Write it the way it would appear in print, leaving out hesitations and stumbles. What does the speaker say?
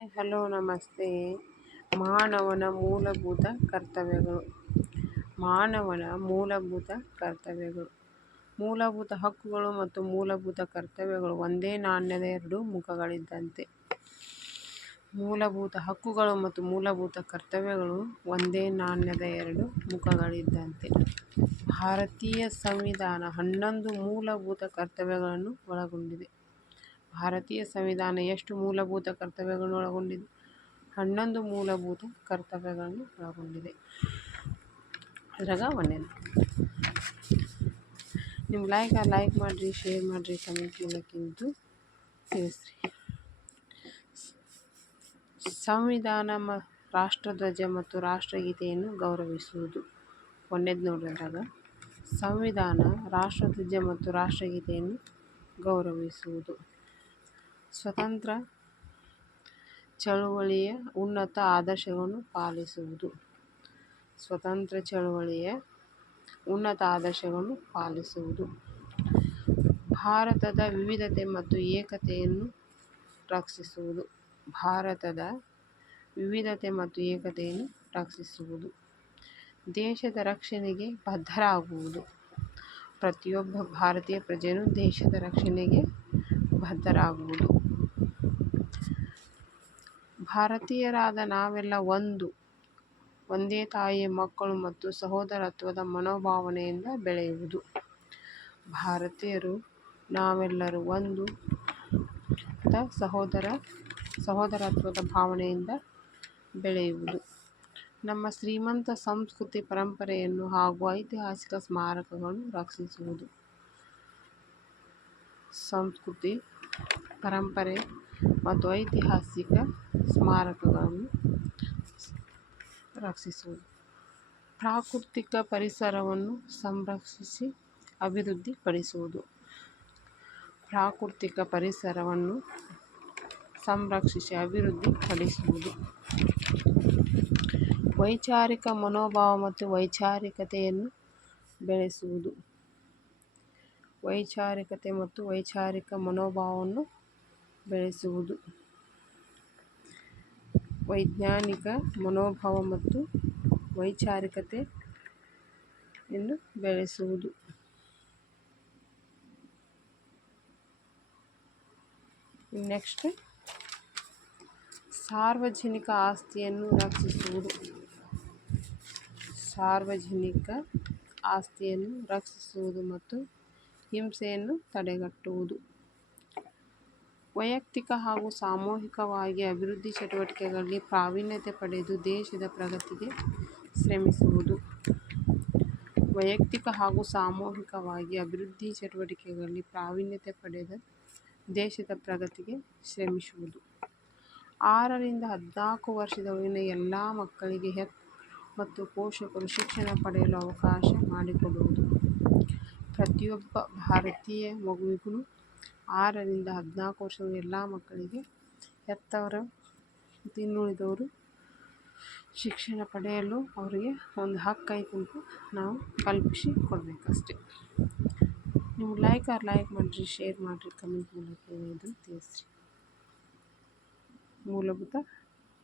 Hello ನಮಸ್ತೆ. ಮಾನವನ ಮೂಲಭೂತ ಕರ್ತವ್ಯಗಳು. ಮಾನವನ ಮೂಲಭೂತ ಕರ್ತವ್ಯಗಳು. ಮೂಲಭೂತ ಹಕ್ಕುಗಳು ಮತ್ತು ಮೂಲಭೂತ ಕರ್ತವ್ಯಗಳು ಒಂದೇ ನಾಣ್ಯದ ಎರಡು ಮುಖಗಳಿದ್ದಂತೆ. ಮೂಲಭೂತ ಹಕ್ಕುಗಳು ಮತ್ತು ಮೂಲಭೂತ ಕರ್ತವ್ಯಗಳು ಒಂದೇ ನಾಣ್ಯದ ಎರಡು ಮುಖಗಳಿದ್ದಂತೆ. ಭಾರತೀಯ ಸಂವಿಧಾನ 11 ಮೂಲಭೂತ ಕರ್ತವ್ಯಗಳನ್ನು ಒಳಗೊಂಡಿದೆ. ಭಾರತೀಯ ಸಂವಿಧಾನ ಎಷ್ಟು ಮೂಲಭೂತ ಕರ್ತವ್ಯಗಳನ್ನು ಒಳಗೊಂಡಿದೆ? 11 ಮೂಲಭೂತ ಕರ್ತವ್ಯಗಳನ್ನು ಒಳಗೊಂಡಿದೆ. ಅದ್ರಾಗ ಒಂದೇನು ನಿಮ್ಗೆ ಲೈಕ್ ಮಾಡಿರಿ, ಶೇರ್ ಮಾಡಿರಿ, ಕಮೆಂಟ್ ಮೂಲಕ್ಕಿಂದು ತಿಳಿಸ್ರಿ. ಸಂವಿಧಾನ, ರಾಷ್ಟ್ರಧ್ವಜ ಮತ್ತು ರಾಷ್ಟ್ರಗೀತೆಯನ್ನು ಗೌರವಿಸುವುದು. ಒಂದೇದು ನೋಡ್ರಿ, ಅದ್ರಾಗ ಸಂವಿಧಾನ, ರಾಷ್ಟ್ರಧ್ವಜ ಮತ್ತು ರಾಷ್ಟ್ರಗೀತೆಯನ್ನು ಗೌರವಿಸುವುದು. ಸ್ವತಂತ್ರ ಚಳುವಳಿಯ ಉನ್ನತ ಆದರ್ಶಗಳನ್ನು ಪಾಲಿಸುವುದು. ಸ್ವತಂತ್ರ ಚಳುವಳಿಯ ಉನ್ನತ ಆದರ್ಶಗಳನ್ನು ಪಾಲಿಸುವುದು. ಭಾರತದ ವಿವಿಧತೆ ಮತ್ತು ಏಕತೆಯನ್ನು ರಕ್ಷಿಸುವುದು. ಭಾರತದ ವಿವಿಧತೆ ಮತ್ತು ಏಕತೆಯನ್ನು ರಕ್ಷಿಸುವುದು. ದೇಶದ ರಕ್ಷಣೆಗೆ ಬದ್ಧರಾಗುವುದು. ಪ್ರತಿಯೊಬ್ಬ ಭಾರತೀಯ ಪ್ರಜೆಯೂ ದೇಶದ ರಕ್ಷಣೆಗೆ ಬದ್ಧರಾಗುವುದು. ಭಾರತೀಯರಾದ ನಾವೆಲ್ಲ ಒಂದೇ ತಾಯಿಯ ಮಕ್ಕಳು ಮತ್ತು ಸಹೋದರತ್ವದ ಮನೋಭಾವನೆಯಿಂದ ಬೆಳೆಯುವುದು. ಭಾರತೀಯರು ನಾವೆಲ್ಲರೂ ಒಂದು ಸಹೋದರತ್ವದ ಭಾವನೆಯಿಂದ ಬೆಳೆಯುವುದು. ನಮ್ಮ ಶ್ರೀಮಂತ ಸಂಸ್ಕೃತಿ ಪರಂಪರೆಯನ್ನು ಹಾಗೂ ಐತಿಹಾಸಿಕ ಸ್ಮಾರಕಗಳನ್ನು ರಕ್ಷಿಸುವುದು. ಸಂಸ್ಕೃತಿ ಪರಂಪರೆ ಮತ್ತು ಐತಿಹಾಸಿಕ ಸ್ಮಾರಕಗಳನ್ನು ರಕ್ಷಿಸುವುದು. ಪ್ರಾಕೃತಿಕ ಪರಿಸರವನ್ನು ಸಂರಕ್ಷಿಸಿ ಅಭಿವೃದ್ಧಿಪಡಿಸುವುದು. ಪ್ರಾಕೃತಿಕ ಪರಿಸರವನ್ನು ಸಂರಕ್ಷಿಸಿ ಅಭಿವೃದ್ಧಿಪಡಿಸುವುದು. ವೈಚಾರಿಕ ಮನೋಭಾವ ಮತ್ತು ವೈಚಾರಿಕತೆಯನ್ನು ಬೆಳೆಸುವುದು. ವೈಚಾರಿಕತೆ ಮತ್ತು ವೈಚಾರಿಕ ಮನೋಭಾವವನ್ನು ಬೆಳೆಸುವುದು. ವೈಜ್ಞಾನಿಕ ಮನೋಭಾವ ಮತ್ತು ವೈಚಾರಿಕತೆಯನ್ನು ಬೆಳೆಸುವುದು. ನೆಕ್ಸ್ಟ್, ಸಾರ್ವಜನಿಕ ಆಸ್ತಿಯನ್ನು ರಕ್ಷಿಸುವುದು. ಸಾರ್ವಜನಿಕ ಆಸ್ತಿಯನ್ನು ರಕ್ಷಿಸುವುದು ಮತ್ತು ಹಿಂಸೆಯನ್ನು ತಡೆಗಟ್ಟುವುದು. ವೈಯಕ್ತಿಕ ಹಾಗೂ ಸಾಮೂಹಿಕವಾಗಿ ಅಭಿವೃದ್ಧಿ ಚಟುವಟಿಕೆಗಳಲ್ಲಿ ಪ್ರಾವೀಣ್ಯತೆ ಪಡೆದು ದೇಶದ ಪ್ರಗತಿಗೆ ಶ್ರಮಿಸುವುದು. ವೈಯಕ್ತಿಕ ಹಾಗೂ ಸಾಮೂಹಿಕವಾಗಿ ಅಭಿವೃದ್ಧಿ ಚಟುವಟಿಕೆಗಳಲ್ಲಿ ಪ್ರಾವೀಣ್ಯತೆ ಪಡೆದು ದೇಶದ ಪ್ರಗತಿಗೆ ಶ್ರಮಿಸುವುದು. 6 ರಿಂದ 14 ವರ್ಷದೊಳಗಿನ ಎಲ್ಲ ಮಕ್ಕಳಿಗೆ ಮತ್ತು ಪೋಷಕರು ಶಿಕ್ಷಣ ಪಡೆಯಲು ಅವಕಾಶ ಮಾಡಿಕೊಡುವುದು. ಪ್ರತಿಯೊಬ್ಬ ಭಾರತೀಯ ಮಗುವಿಗೂ 6 ರಿಂದ 14 ವರ್ಷದ ಎಲ್ಲ ಮಕ್ಕಳಿಗೆ ಹೆತ್ತವರು ಮತ್ತು ಇನ್ನುಳಿದವರು ಶಿಕ್ಷಣ ಪಡೆಯಲು ಅವರಿಗೆ ಒಂದು ಹಕ್ಕೈತೆ ಅಂತ ನಾವು ಕಲ್ಪಿಸಿ ಕೊಡಬೇಕಷ್ಟೆ. ನೀವು ಲೈಕ್ ಮಾಡಿರಿ, ಶೇರ್ ಮಾಡಿರಿ, ಕಮೆಂಟ್ ಮೂಲಕ ತಿಳಿಸ್ರಿ. ಮೂಲಭೂತ